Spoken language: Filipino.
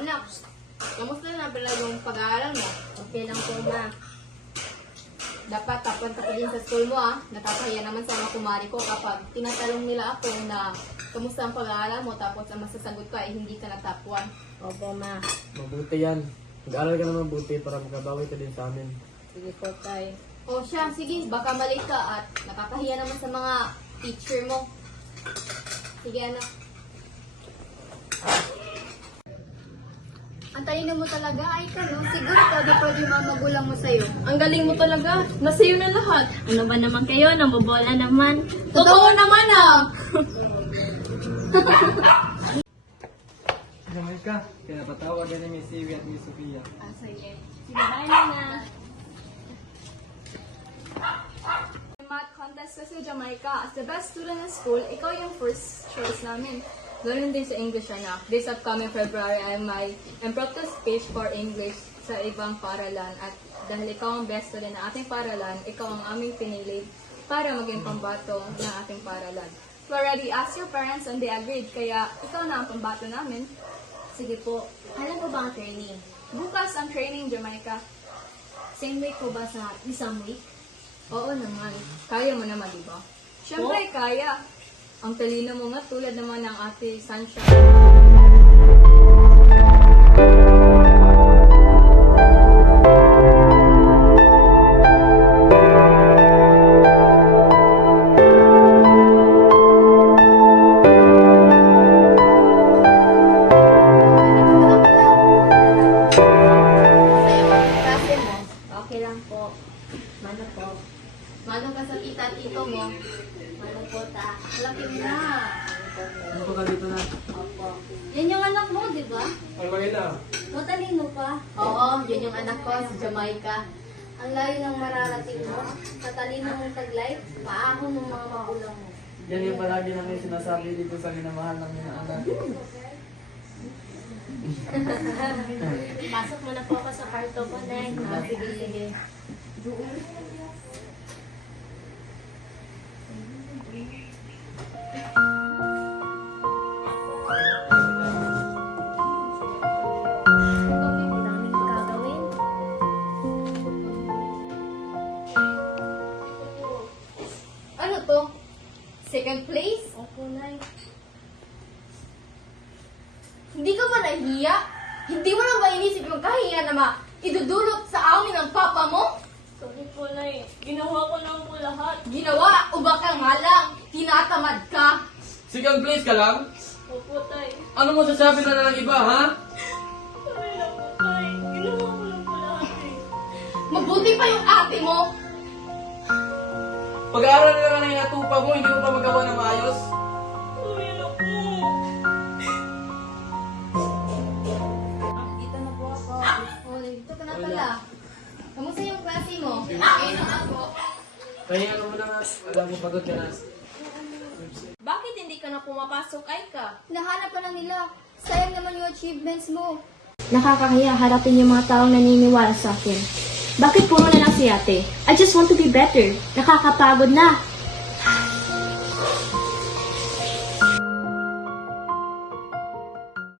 anak. Kamusta na pala yung pag-aaral mo? Okay lang po, ma. Dapat tapunta ka din sa school mo Nakakahiya naman sa mga kumari ko kapag tinatanong nila ako na kamusta ang pag-aaral mo tapos ang masasagot ko ay hindi ka na top 1. Opo, ma. Mabuti yan. Mag-aaral ka na mabuti para makabawi ka din sa amin. Sige po, tay. O siya, sige, baka mali ka at nakakahiya naman sa mga teacher mo. Sige anak. Ang talino mo talaga, ay ka no? Siguro pwede yung mga magulang mo sa'yo. Ang galing mo talaga. Nasa'yo na lahat. Ano ba naman kayo? Nabobola naman. Totoo naman Jamaica, pinapatawag yan ni Miss Ivy at Miss Sofia. Sige. Sige, bye na. Math contest kasi sa Jamaica. As the best student in school, ikaw yung first choice namin. Ganun din sa English, anak. This upcoming February ay may impromptu speech for English sa ibang paaralan. At dahil ikaw ang best student ng ating paaralan, ikaw ang aming pinili para maging pambato ng ating paaralan. We already asked your parents and they agreed, kaya ikaw na ang pambato namin. Sige po. Kailan po ba ang training? Bukas ang training, Jamaica. Same week po ba sa isang week? Oo naman. Kaya mo naman, di ba? Siyempre, kaya. Ang talino mo nga tulad naman ng ate Sunshine. Klase mo, Okay lang po. Mano po? manong ka sa tita at tito mo. Mano po, ta? Laki mo na. Ano pa ka dito na? Opo. Yan yung anak mo, di ba? Ano ba kita? Matalino pa. Oo, yun yung anak ko, si Jamaica. Ang layo ng mararating mo. Matalino mong taglay. Paahon ng mga magulang mo. Yan yung palagi namin sinasabi dito sa minamahal ng mga anak. Pasok mo na po ako sa kwarto ko, Nay. Sige, sige. Daming gagawin. Ano to? Second place? Opo, Nay. Hindi ka ba nahiya? Hindi mo na ba inisip yung kahiya na idudulot sa amin ng papa mo? Sorry po, Nay. Ginawa ko lang po lahat. Ginawa o baka nga lang, tinatamad ka? Second place ka lang? Opo, Tay. Ano mo sasabi na ng iba, ha? Sorry lang po, Tay. Ginawa ko lang po lahat Mabuti pa yung ate mo. Pag-aaral na lang ang inatupa mo, hindi mo pa magawa na maayos. Sorry lang po. Dito na po ako. Oh, dito ka na pala. Kamusta yung klase mo? Okay na ako. Kaya ano mo na nga, alam mo pagod ka na. Bakit hindi ka na pumapasok, Aika? Nahanap pa lang nila. Sayang naman yung achievements mo. Nakakahiya harapin yung mga taong naniniwala sa akin. Bakit puro na lang si ate? I just want to be better. Nakakapagod na.